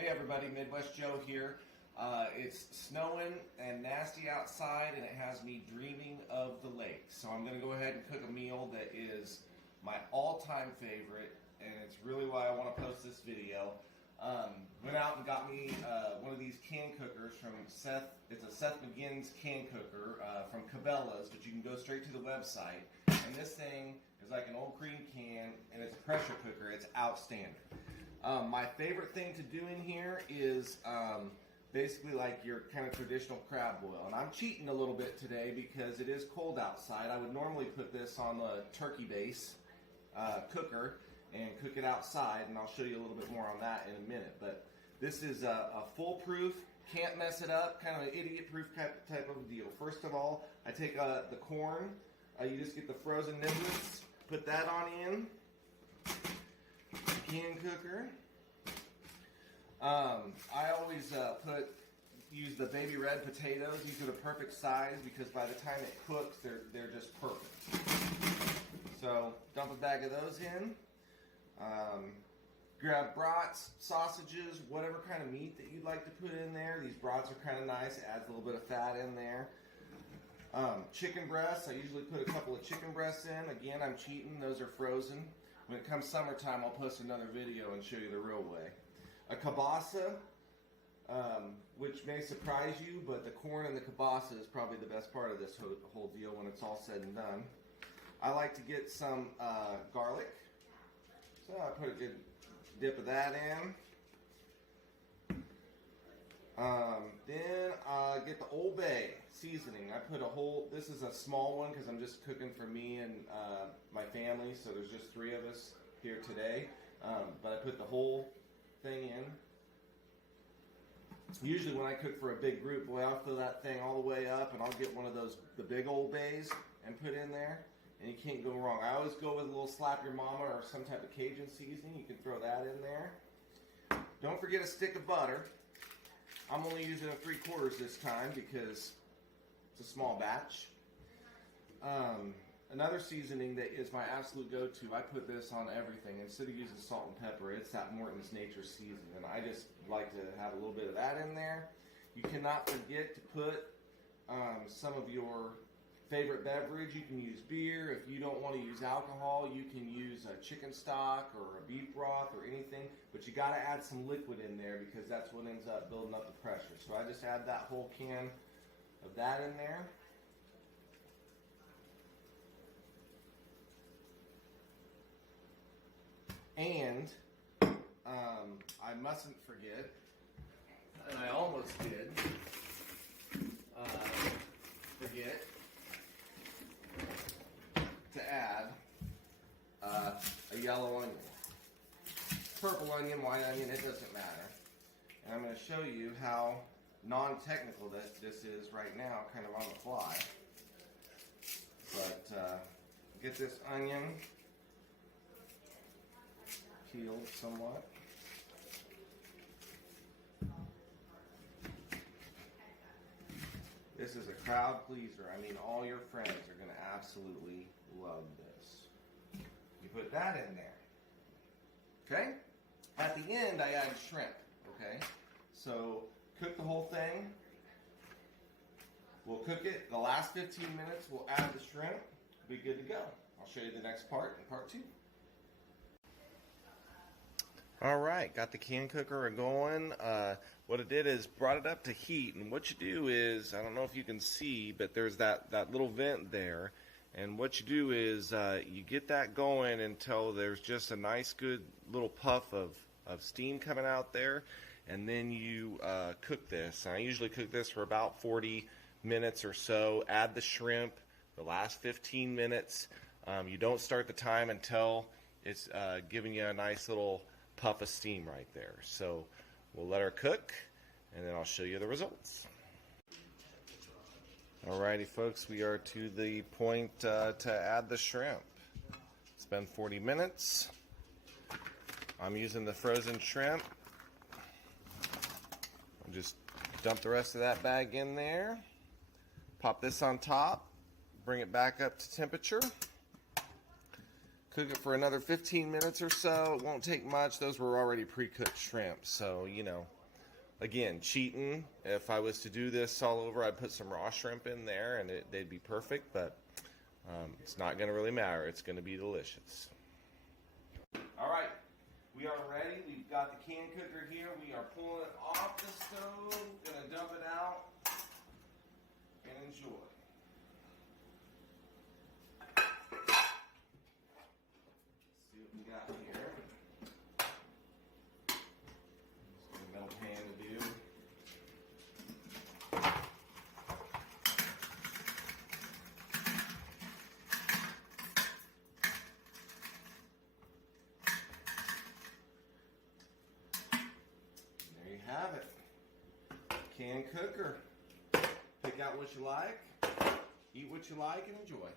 Hey everybody, Midwest Joe here. It's snowing and nasty outside and it has me dreaming of the lake. So I'm going to go ahead and cook a meal that is my all-time favorite, and it's really why I want to post this video. Went out and got me one of these Cancookers from Seth. It's a Seth McGinn's Cancooker from Cabela's, but you can go straight to the website. And this thing is like an old cream can, and it's a pressure cooker. It's outstanding. My favorite thing to do in here is basically like your kind of traditional crab boil. And I'm cheating a little bit today because it is cold outside. I would normally put this on the turkey base cooker and cook it outside, and I'll show you a little bit more on that in a minute. But this is a foolproof, can't mess it up, kind of an idiot-proof type of deal. First of all, I take the corn. You just get the frozen niblets, put that on in. Cancooker. I always use the baby red potatoes. These are the perfect size because by the time it cooks, they're just perfect. So dump a bag of those in. Grab brats, sausages, whatever kind of meat that you'd like to put in there. These brats are kind of nice. It adds a little bit of fat in there. Chicken breasts. I usually put a couple of chicken breasts in. Again, I'm cheating. Those are frozen. When it comes summertime, I'll post another video and show you the real way. A kielbasa, which may surprise you, but the corn and the kielbasa is probably the best part of this whole deal when it's all said and done. I like to get some garlic. So I put a good dip of that in. Then get the Old Bay seasoning. I put a whole, this is a small one because I'm just cooking for me and my family, so there's just 3 of us here today. But I put the whole thing in. Usually when I cook for a big group, boy, I'll fill that thing all the way up, and I'll get one of those, the big Old Bays, and put in there, and you can't go wrong. I always go with a little Slap Your Mama or some type of Cajun seasoning. You can throw that in there. Don't forget a stick of butter. I'm only using a 3/4 this time because it's a small batch. Another seasoning that is my absolute go-to, I put this on everything. Instead of using salt and pepper, it's that Morton's Nature seasoning. And I just like to have a little bit of that in there. You cannot forget to put some of your favorite beverage. You can use beer. If you don't want to use alcohol, you can use a chicken stock or a beef broth or anything. But you got to add some liquid in there because that's what ends up building up the pressure. So I just add that whole can of that in there. And I mustn't forget, and I almost did forget to add a yellow onion. Purple onion, white onion, it doesn't matter. And I'm going to show you how non-technical this is right now, kind of on the fly. But get this onion peeled somewhat. This is a crowd pleaser. I mean, all your friends are going to absolutely love this. You put that in there. Okay? At the end, I add shrimp. Okay? So, cook the whole thing. We'll cook it. The last 15 minutes, we'll add the shrimp. Be good to go. I'll show you the next part in part 2. Alright, got the Cancooker going. What it did is brought it up to heat, and what you do is, I don't know if you can see, but there's that little vent there, and what you do is you get that going until there's just a nice good little puff of steam coming out there, and then you cook this. And I usually cook this for about 40 minutes or so. Add the shrimp the last 15 minutes. You don't start the time until it's giving you a nice little puff of steam right there. So we'll let her cook, and then I'll show you the results. Alrighty folks, we are to the point to add the shrimp. It's been 40 minutes. I'm using the frozen shrimp. I'll just dump the rest of that bag in there. Pop this on top. Bring it back up to temperature. Cook it for another 15 minutes or so. It won't take much. Those were already pre-cooked shrimp, so, you know, again, cheating. If I was to do this all over, I'd put some raw shrimp in there, and they'd be perfect, but it's not going to really matter. It's going to be delicious. All right, we are ready. We've got the can cooker here. We are pulling it off the stove. Going to dump it out and enjoy. See what we got here. Just a metal pan to do. There you have it. Can cooker. Pick out what you like, eat what you like, and enjoy.